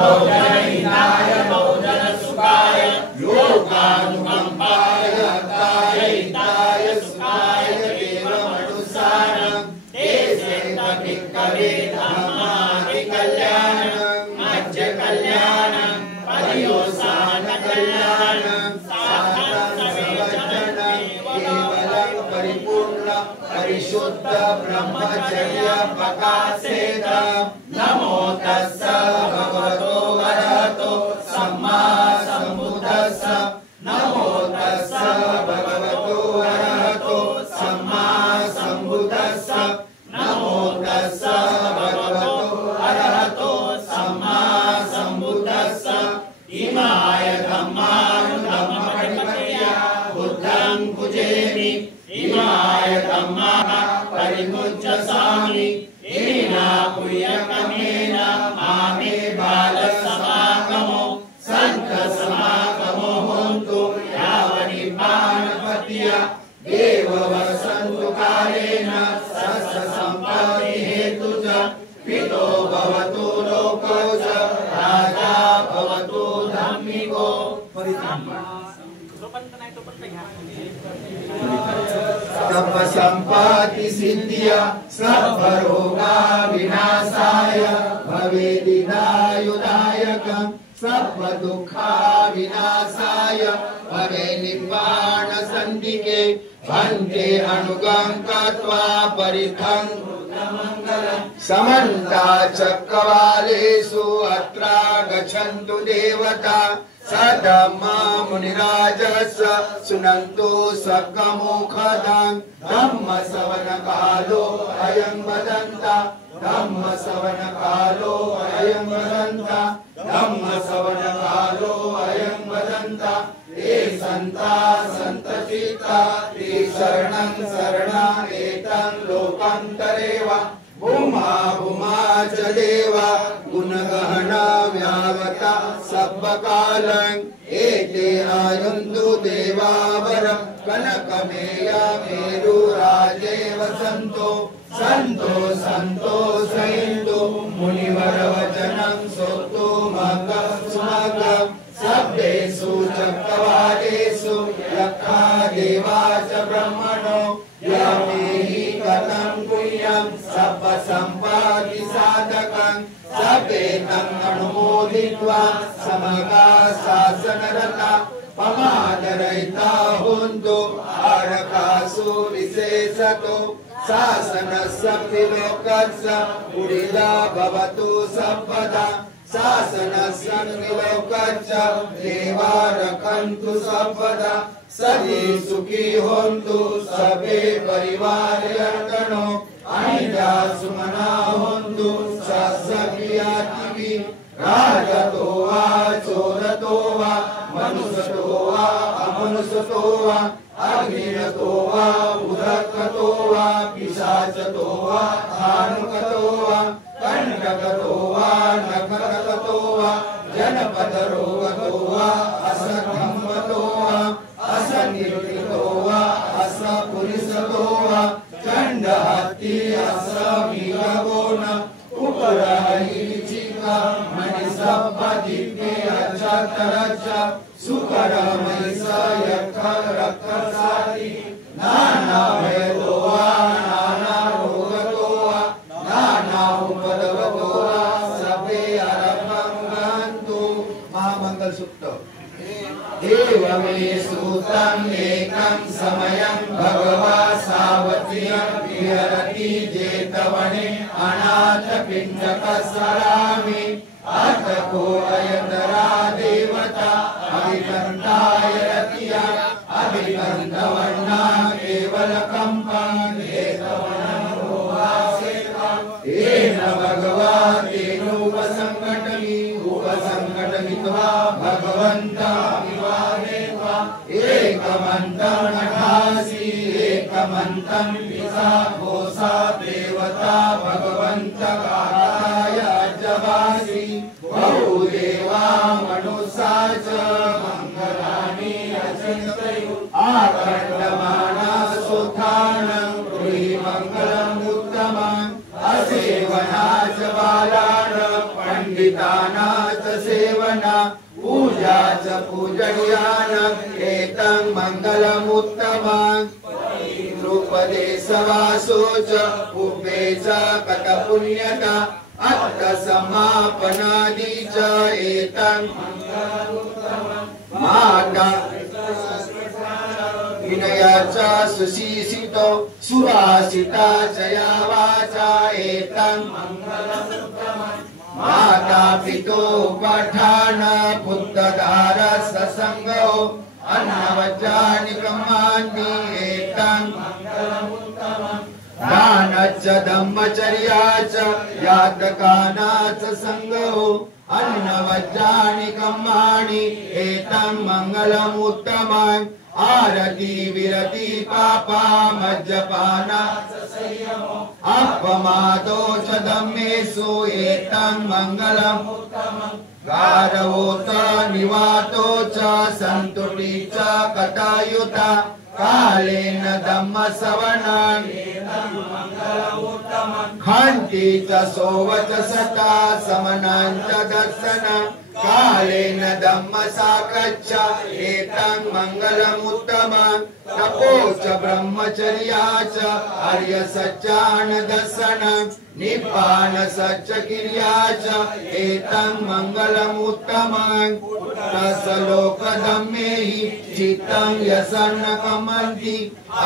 बहुजनहिताय बहुजनसुखाय लोकानुकंपाय हताय हिताय सुखाय देवमनुसारं देशे तभिक्कवे धम्मादिकल्याणं मज्जकल्याणं पर्योसानकल्याणं साधनसवेचनं केवलं परिपूर्ण परिशुद्ध ब्रह्मचर्य प्रकाशेन नमो तस्स भगवतो अरहतो सम्मा सम्बुद्धस्स नमो तस्स भगवतो अरहतो सम्मा सम्बुद्धस्स नमो तस्स भगवतो अरहतो सम्मा सम्बुद्धस्स इमाय धम्मानुधम्मपरिपक्वया बुद्धं पूजयामि इमाय धम्माः परिमुच्यसामि येना पुण्यकर्मेण मामे बालसमागमो सन्तसमागमो होन्तु यावनिर्वाणपत्या देववसन्तु कालेन सस्यसम्पत्तिहेतु च पितो भवतु लोको च राजा भवतु धम्मिको सर्वसम्पत्ति सिद्धिया सर्वरोगा विनाशाय भवेदिदायुदायकं सर्वदुःखा विनाशाय भवे निर्वाण सन्धिके भन्ते अनुगं कृत्वा परिथं समन्ता चक्रवालेषु अत्रा गच्छन्तु देवता सधम्मा मुनिराजस्य सुनन्तु सगमुखदं धम्मश्रवणकालो अयं वदन्ता धम्मश्रवणकालो अयं वदन्ता धम्मश्रवणकालो अयं वदन्ता ये सन्ता सन्तचित्ता ते शरणं शरणा एतं लोकान्तरेव भूमा भूमा च देवा गुणगहना व्यावता सब्बकालं एते आयुन्तु देवावर कनकमेया मेरुराजे वसन्तो संतो संतो सयन्तु मुनिवर वचनं सोतु मग सुमग सभ्येषु चक्रवालेषु यथा देवा च ब्रह्मणो यमेहि कथं पुण्यं सर्वसम्पत्ति साधकं सभेतं अनुमोदित्वा समगा शासनरता पमादरहिता होन्तु आरकासु विशेषतो शासनस्य त्रिलोकस्य उडिला भवतु सर्वदा शासनस्य त्रिलोकस्य देवा रक्षन्तु सर्वदा सदे सुखी होन्तु सर्वे परिवारजनो अनिजा सुमना होन्तु सस्यक्रियातिवि राजतो वा चोरतो वा मनुष्यतो वा अमनुष्यतो वा अग्निरतो वा उदकतो वा पिशाचतो वा हानुकतो वा कंटकतो वा नखरकतो वा जनपदरोगतो वा असंगमतो वा असनिर्मितो वा असपुरुषतो वा चंडहत्ति असमीगोन उपरहिचिका मणिसप्पदिव्ये अक्षतरच्च सुकरमैसा यखरक्षसाति नाना भयतो वा नाना रोगतो वा नाना उपद्रवतो वा सबे अरभं गन्तु। महामंगल सूक्त। एवमे सूतं एकं समयं भगवा सावत्र्यं विहरति जेतवने अनाथपिण्डकस्मरामि अतको अयतरा देवता अभिकण्ठाय रतिया अभिकण्ठवर्णा केवलकम्पं जेतवनं भोगासेकं येन भगवा तेनोपसङ्घटमि उपसङ्घटमित्वा भगवन्ताभिवादेत्वा एकमन्तं नठासि एकमन्तं पिता घोषा देवता भगवन्तकाराय अजवासि बहुदेवा मनुष्या च मङ्गलानि अचिन्तयु आकण्डमाना सोत्थानं गृही मङ्गलम् उत्तमम् असेवना च बालान् पंडितानां सेवना पूजा च पूजनीयानम् एतं मङ्गलमुत्तमम् रूपदेशवासो च उभे च कटपुण्यता अर्थसमापनादि च एतं माता विनया च सुशिक्षितो सुभाषिता च या वाचा एतं माता पितो पठान बुद्धधार ससंगो अन्नवज्जानि ब्रह्माणि एतं दानच्च धम्मचर्या च यातकाना च संगो अन्नवज्जानि कर्माणि एतं मङ्गलमुत्तमम् आरती विरति पापा मज्जपाना अपमादो च धम्मेषु एतं मङ्गलमुत्तमम् गारवोत निवातो च सन्तुष्टि च कथायुता कालेन धम्मश्रवणम् खण्डि च सोवचसता समनं च दर्शनं कालेन धम्मसाकच्च एतं मङ्गलमुत्तमम् तपो च ब्रह्मचर्या च आर्यसत्यान दर्शनं निब्बान सच्च क्रिया च एतं मङ्गलमुत्तमम् तस्लोकधम्मे हि चित्तं यशन्न कमन्ति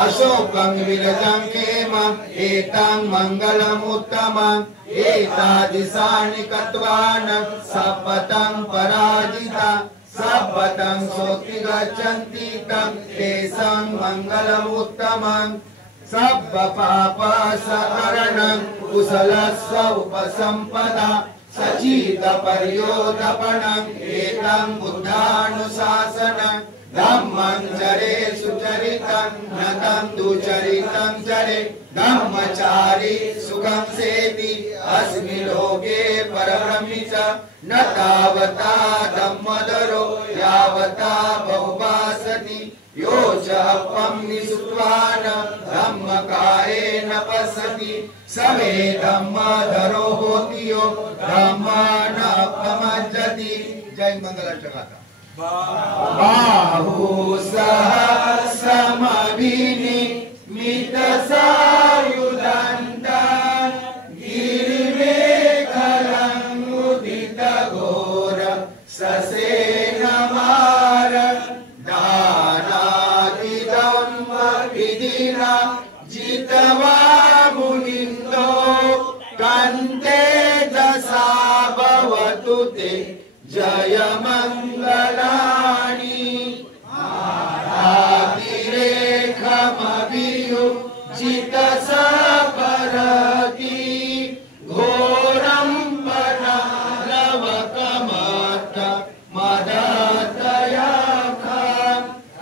अशोकं विरजं क्षेमम् एतं मङ्गलमुत्तमम् एतादृशानि कृत्वान् सपतं पराजिता सपतं सोति गच्छन्ति तं तेषां मङ्गलमुत्तमम् सब पाप सहरणं कुशलस्व उपसम्पदा सचित पर्योदपनं एतं बुद्धानुशासनं धम्मं चरे सुचरितं न तं दुचरितं चरे धम्मचारी सुखं सेति अस्मिन् लोके परब्रह्मि च न तावता धम्मदरो यावता बहुभासति यो च अपं निसुत्वान धम्मकारेण पश्यति समे धम्मधरो होति यो धम्मान् अपमज्जति। जय मंगलाष्टकाता। बाहु सहस्रमभिनिमित सायुधन्ता गिरिमेखलं उदित घोर ससेनमार दानादिदम्भ विधिना जितवा मुनिन्दो कन्ते दशा भवतु ते जय मंगलानि आदिरेखमभियुजित सपरति घोरं परालवकमत मदतया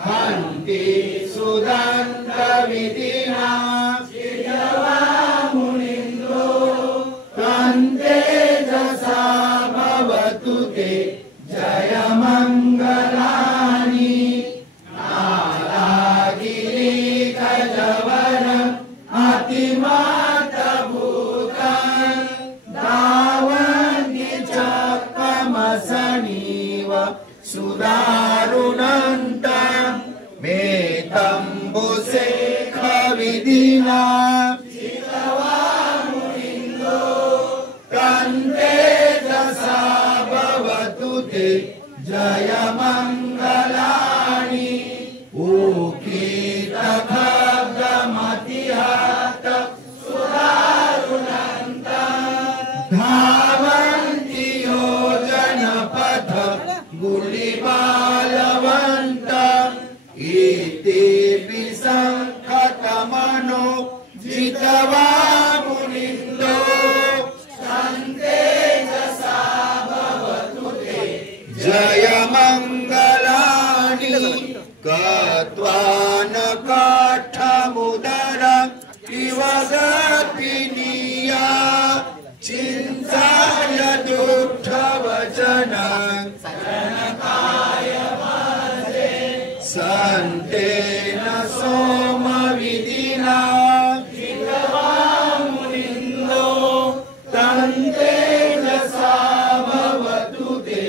हन्ति सुदन्तविधिना जितवा मुनिन्दो कन्ते दशा भवतु ते जय मंगलानि नालागिरि गजवर अतिमात भूतं दावन्ति चक्रमसनीव सुदारुणन्तं मेतम्बुशेख विधिना जितवा मुनिन्दो कन्ते दशा भवतु ते जय मंगलानि उकीत खड्गमतिहत सुदारुणन्तं धावन्ति योजनपथ गुलिबालवन्तं इति विसङ्खतमनो जितवा मुनिन्दो कन्ते दशा भवतु ते जय मंगलानि कत्वान काठमुदर इव गतिनीया चिन्ताय दुःखवचनं सन्तेन सोमविधिना जितवा मुनिन्दो तन्ते दशा भवतु ते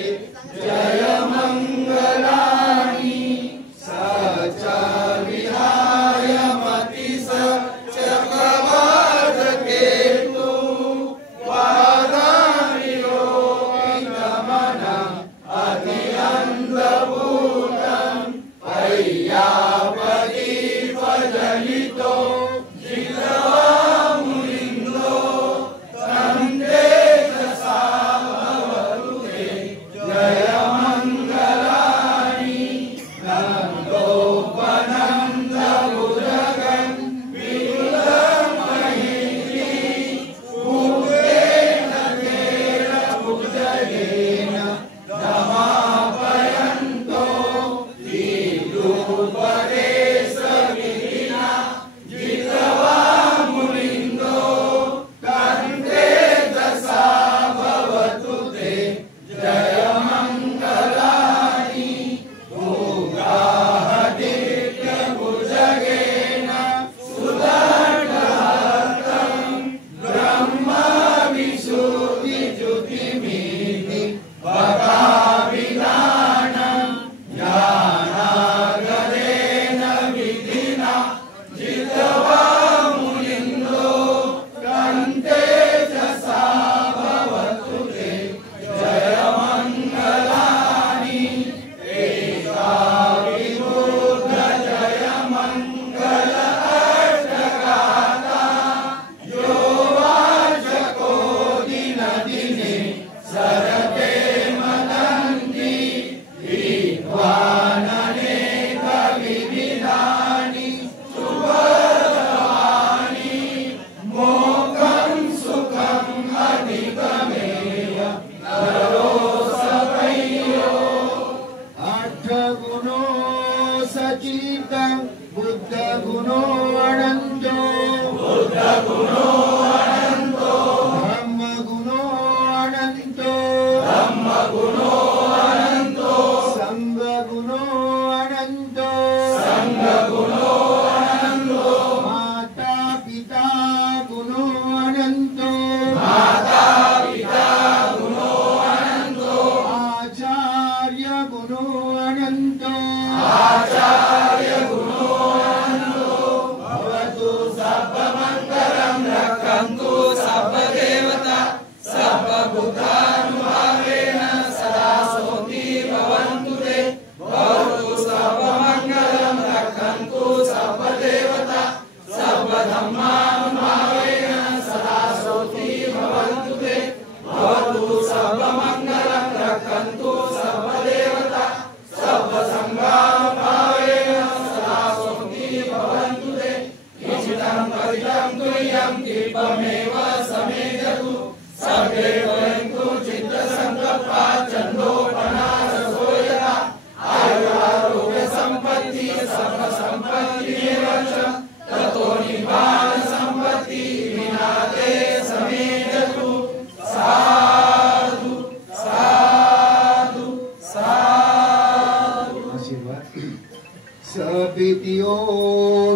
सपितियो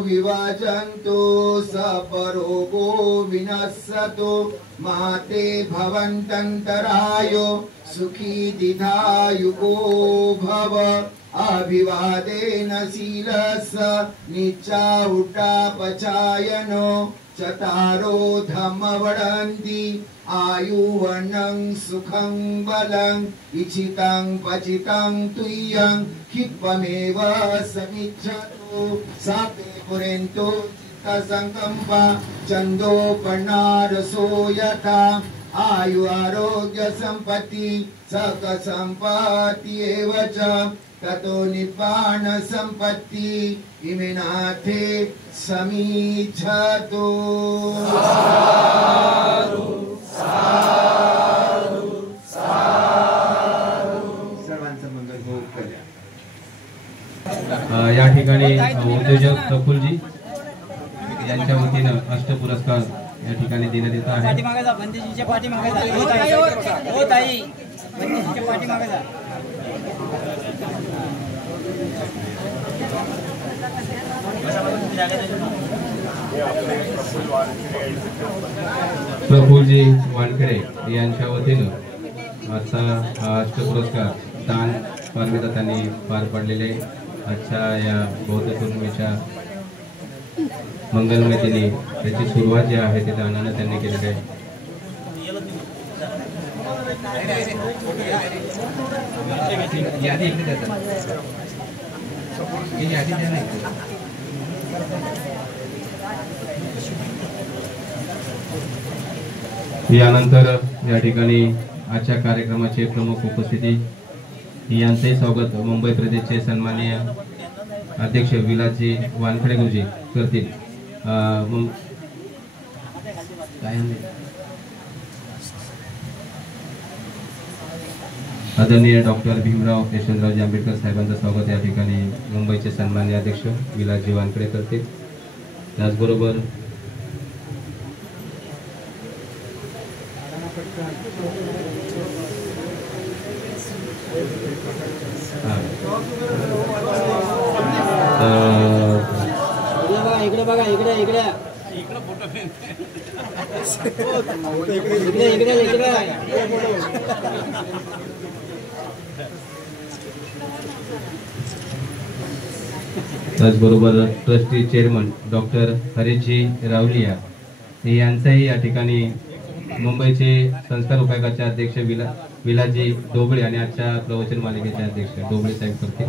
विवाचन्तु सपरोगो विनश्यतु माते भवन्तन्तरायो सुखी दीर्घायुको भव अभिवादेन शीलस्य निच्चाउट्टापचायनो चतारो धम्मवदन्ति आयुवर्णं सुखं बलं इच्छितं पचितं तुय्यं क्षिप्तमेव समिच्छतु सापे पुरेन्तु चित्तसङ्कम्पा छन्दोपर्णारसो यथा आयु आरोग्य संपत्ति सक संपत्ति एव च ततो निब्बाण संपत्ति इमेनाथे समीच्छतु साधु साधु साधु सर्वांचं मंगल हो कल्या। या ठिकाणी उद्योजक प्रफुल्लजी यांच्या वतीनं अष्ट पुरस्कार या ठिकाणी देण्यात येत आहे। पाठीमागे बंदिशीच्या पाठीमागे जा हो ताई बंदिशीच्या पाठीमागे जा। प्रफुल्लजी वानखेडे यांच्या वतीनं आजचा हा अष्ट पुरस्कार दान कर्मदात्यांनी पार पाडलेले आजच्या या बौद्ध पौर्णिमेच्या मंगलमय दिनी त्याची सुरुवात जी आहे ते दानानं त्यांनी केलेली आहे। यानंतर या ठिकाणी आजच्या कार्यक्रमाचे प्रमुख उपस्थिती यांचे स्वागत मुंबई प्रदेशचे सन्माननीय अध्यक्ष विलासजी वानखेडे गुरुजी करतील। आदरणीय डॉक्टर भीमराव यशवंतरावजी आंबेडकर साहेबांचं स्वागत या ठिकाणी मुंबईचे सन्माननीय अध्यक्ष विलासजी वानखेडे करतील। त्याचबरोबर इकडे बघा इकडे इकडे फोटो इकडे इकडे इकडे त्याचबरोबर ट्रस्टी चेअरमन डॉक्टर हरीशजी रावलिया यांचाही या ठिकाणी मुंबईचे संस्कार उपयोगाचे अध्यक्ष विलासजी डोबळे आणि आजच्या प्रवचन मालिकेचे अध्यक्ष डोबळे साहेब करतील।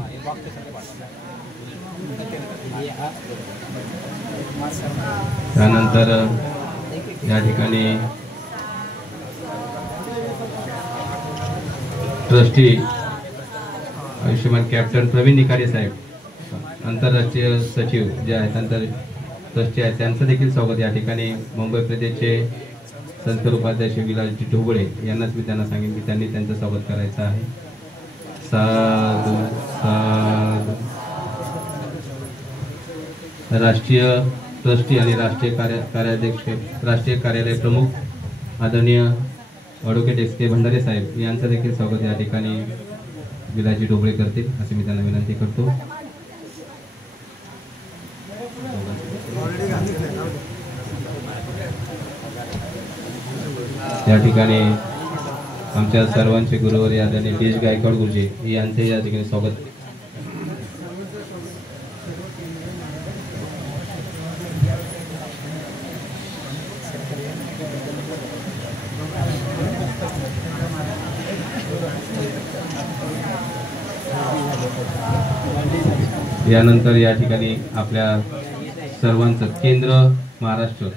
त्यानंतर या ठिकाणी ट्रस्टी आयुष्यमान कॅप्टन प्रवीण निखारे साहेब आंतरराष्ट्रीय सचिव जे आहेत आंतर ट्रस्टी आहेत त्यांचं देखील स्वागत या ठिकाणी मुंबई प्रदेशचे संस्कार उपाध्यक्ष विलासजी ढोबळे यांनाच मी त्यांना सांगेन की त्यांनी त्यांचं स्वागत करायचं आहे। साधू साधू। राष्ट्रीय ट्रस्टी आणि राष्ट्रीय कार्याध्यक्ष राष्ट्रीय कार्यालय प्रमुख आदरणीय ॲडव्होकेट एस के भंडारे साहेब यांचं देखील स्वागत या ठिकाणी विलासजी ढोबळे करतील असे मी त्यांना विनंती करतो। या ठिकाणी आमच्या सर्वांचे गुरुवारी आदरणीय डी एस गायकवाड गुरुजी यांचे या ठिकाणी स्वागत। यानंतर या ठिकाणी आपल्या सर्वांचं केंद्र महाराष्ट्र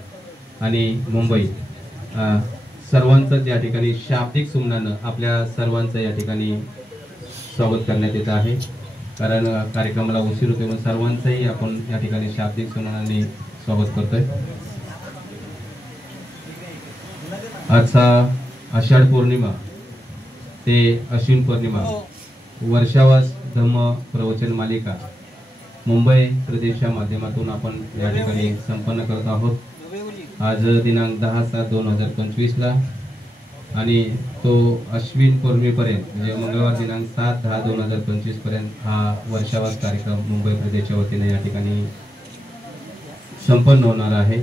आणि मुंबई सर्वांचं या ठिकाणी शाब्दिक सुमनानं आपल्या सर्वांचं या ठिकाणी स्वागत करण्यात येत आहे। कारण कार्यक्रमाला उशीर होते म्हणून सर्वांचंही आपण या ठिकाणी शाब्दिक सुमनाने स्वागत करतोय। आजचा आषाढ पौर्णिमा ते अश्विन पौर्णिमा वर्षावास धम्म प्रवचन मालिका मुंबई प्रदेशच्या माध्यमातून आपण या ठिकाणी संपन्न करत आहोत। आज दिनांक 10/7/2025 ला आणि तो अश्विन पौर्णिमेपर्यंत म्हणजे मंगळवार दिनांक 7/10/2025 पर्यंत हा वर्षावास कार्यक्रम मुंबई प्रदेशच्या वतीने या ठिकाणी संपन्न होणार आहे.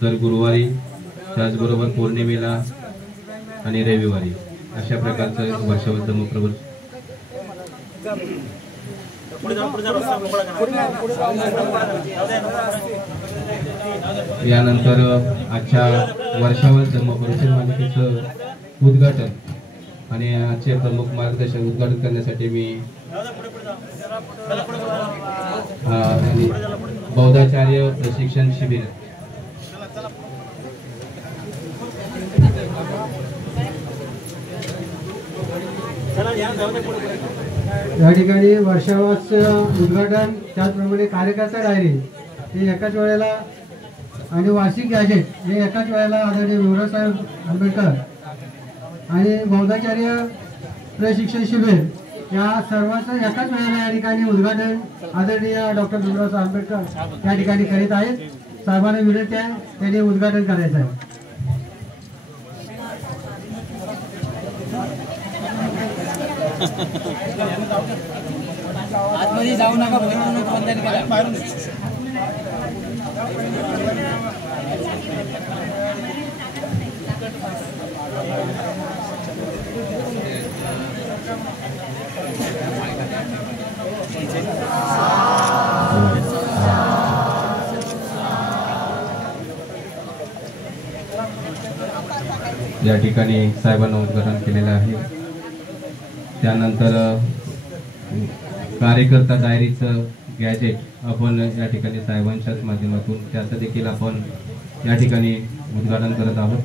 दर गुरुवारी त्याचबरोबर पौर्णिमेला आणि रविवारी अशा प्रकारचं वर्षावास धम्मप्रबोध यानंतर आजच्या वर्षावास धम्मप्रबोध मालिकेचं उद्घाटन आणि आजचे प्रमुख मार्गदर्शन उद्घाटन करण्यासाठी मी बौद्धाचार्य प्रशिक्षण शिबिर या ठिकाणी वर्षावास उद्घाटन त्याचप्रमाणे कार्यकर्ता डायरी हे एकाच वेळेला आणि वार्षिक गॅजेट हे एकाच वेळेला आदरणीय भीमरावसाहेब आंबेडकर आणि बौद्धाचार्य प्रशिक्षण शिबिर या सर्वांचं एकाच वेळेला या ठिकाणी उद्घाटन आदरणीय डॉक्टर भीमरावसाहेब आंबेडकर या ठिकाणी करीत आहेत. साहेबांना विनंती आहे त्यांनी उद्घाटन करायचं आहे. आतमध्ये जाऊ नका बंधन करा. या ठिकाणी साहेबांना उद्घाटन केलेलं आहे. त्यानंतर कार्यकर्ता डायरीचं गॅजेट आपण या ठिकाणी साहेबांच्याच माध्यमातून त्याचं देखील आपण या ठिकाणी उद्घाटन करत आहोत.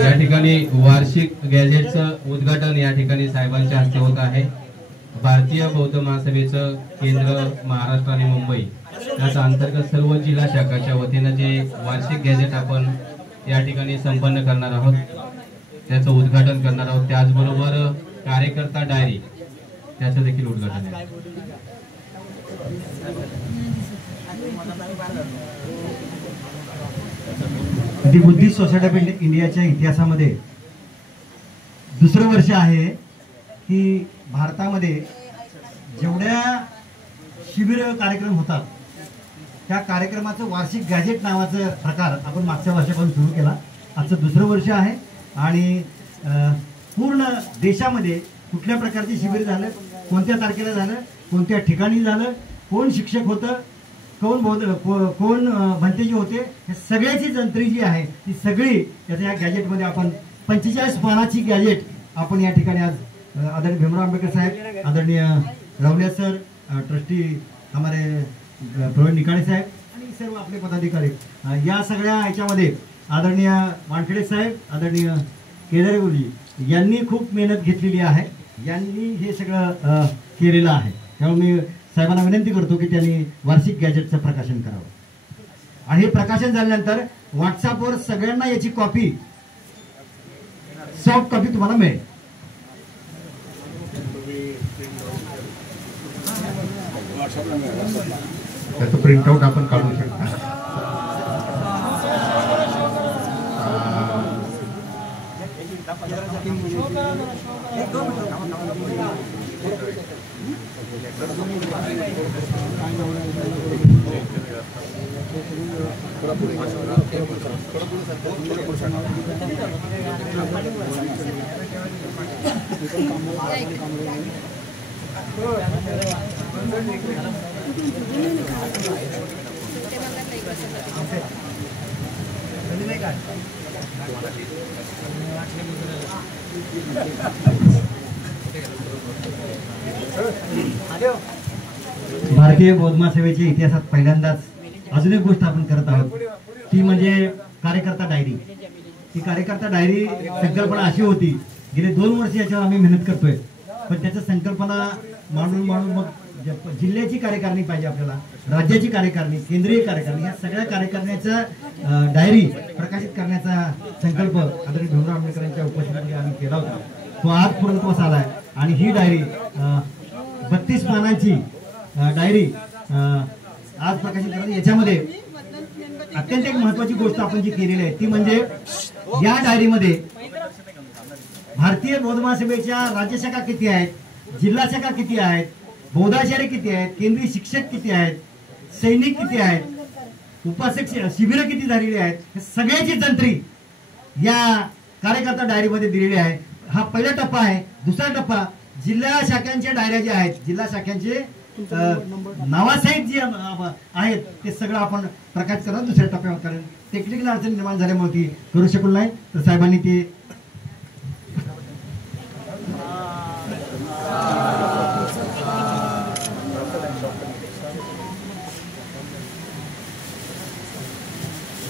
या ठिकाणी वार्षिक गॅजेटचं उद्घाटन या ठिकाणी साहेबांच्या हस्ते होत आहे. भारतीय बौद्ध महासभेचं केंद्र महाराष्ट्र आणि मुंबई याचा अंतर्गत सर्व जिल्हा शाखाच्या वतीनं जे वार्षिक गॅजेट आपण या ठिकाणी संपन्न करणार आहोत त्याचं उद्घाटन करणार आहोत. त्याचबरोबर कार्यकर्ता डायरी त्याचं देखील उद्घाटन आहे. दी बुद्धिस्ट सोसायटी ऑफ इंडियाच्या इतिहासामध्ये दुसरं वर्ष आहे की भारतामध्ये जेवढ्या शिबिर कार्यक्रम होतात त्या कार्यक्रमाचं वार्षिक गॅजेट नावाचं प्रकार आपण मागच्या वर्षापासून सुरू केला. आजचं दुसरं वर्ष आहे आणि पूर्ण देशामध्ये कुठल्या प्रकारचे शिबिर झालं, कोणत्या तारखेला झालं, कोणत्या ठिकाणी झालं, कोण शिक्षक होतं, कोण भंतेजी होते, हे सगळ्याची जंत्री जी आहे ती सगळी याच्या या गॅजेटमध्ये आपण 45 पानाची गॅजेट आपण या ठिकाणी आज आदरणीय भीमराव आंबेडकर साहेब, आदरणीय रावले सर, ट्रस्टी हमारे प्रवीण निकाळे साहेब आणि सर्व आपले पदाधिकारी या सगळ्या ह्याच्यामध्ये आदरणीय वानखेडे साहेब, आदरणीय केदारे गुरुजी यांनी खूप मेहनत घेतलेली आहे. यांनी हे सगळं केलेलं आहे. त्यामुळे मी साहेबांना विनंती करतो की त्यांनी वार्षिक गॅजेटचं प्रकाशन करावं आणि हे प्रकाशन झाल्यानंतर व्हॉट्सअपवर सगळ्यांना याची कॉपी, सॉफ्ट कॉपी तुम्हाला मिळेल. त्याचं प्रिंटआउट आपण काढू शकता. भारतीय बौद्ध महासभेच्या इतिहासात पहिल्यांदाच अजून एक गोष्ट आपण करत आहोत ती म्हणजे कार्यकर्ता डायरी. ही कार्यकर्ता डायरी संकल्पना अशी होती, गेले 2 वर्ष याच्यावर आम्ही मेहनत करतोय, पण त्याच्या संकल्पना मांडून मग जिल्ह्याची कार्यकारिणी पाहिजे आपल्याला, राज्याची कार्यकारिणी, केंद्रीय कार्यकारिणी, या सगळ्या कार्यकारिणीचा डायरी प्रकाशित करण्याचा संकल्प आदरणीय भीमराव आंबेडकरांच्या उपस्थितीमध्ये आम्ही केला होता. तो आज पूर्णत्वास आलाय आणि ही डायरी 32 पानांची डायरी आज प्रकाशित करत. याच्यामध्ये अत्यंत एक महत्वाची गोष्ट आपण जी केलेली आहे ती म्हणजे या डायरीमध्ये भारतीय बौद्ध महासभेच्या राज्य शाखा किती आहेत, जिल्हा शाखा किती आहेत, बौद्धाचार्य किती आहेत, केंद्रीय शिक्षक किती आहेत, सैनिक किती आहेत, उपासक शिबिरं किती झालेली आहेत, हे सगळ्याची जंत्री या कार्यकर्ता डायरीमध्ये दिलेली आहे. हा पहिला टप्पा आहे. दुसरा टप्पा जिल्हा शाखांच्या डायऱ्या ज्या आहेत, जिल्हा शाखांचे नावासहित जे आहेत ते सगळं आपण प्रकाशित करणार दुसऱ्या टप्प्यावर. कारण टेक्निकल अडचण निर्माण झाल्यामुळे ती करू शकलो नाही, तर साहेबांनी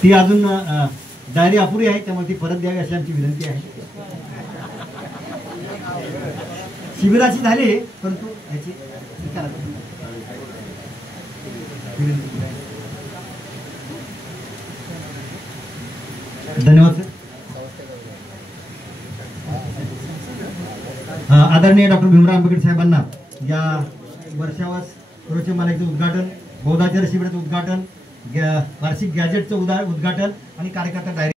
ती अजून डायरी अपुरी आहे, त्यामुळे ती परत द्यावी अशी आमची विनंती आहे. शिबिराची झाली परंतु याची धन्यवाद सर. आदरणीय डॉक्टर भीमराव आंबेडकर साहेबांना या वर्षावास रोचमालेचं उद्घाटन, बौद्धाचार्य शिबिराचं उद्घाटन, वार्षिक गॅजेटचं उद्घाटन आणि कार्यकर्ता डायरी